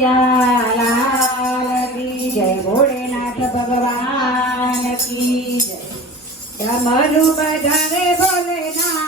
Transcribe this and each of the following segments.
લાલ કી જય ભોળેનાથ ભગવાન કી જય મનુ બધા ભોલેનાથ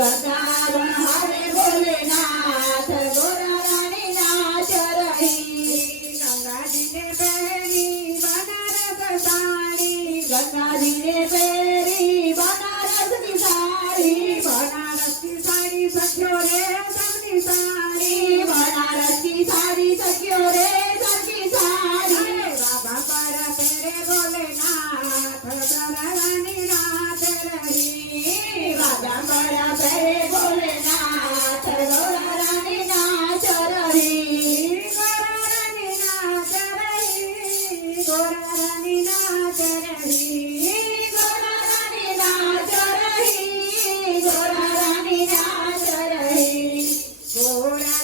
Gracias.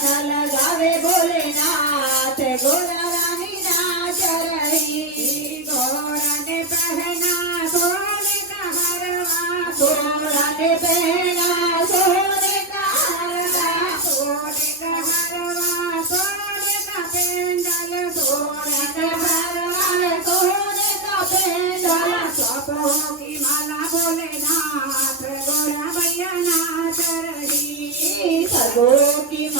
કાન લગાવે ભોલેનાથ ગોરા રાની ના ચરહી ગોરાને પહેના સોને કહરવા સોરાને પહેના સોને કહરવા સોને કહરવા સોને કપેન્ડલ સોને કહરવા સોને કપેન્ડલ સ્વપ્નો કી માલા ભોલેનાથ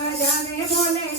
Wadahnya.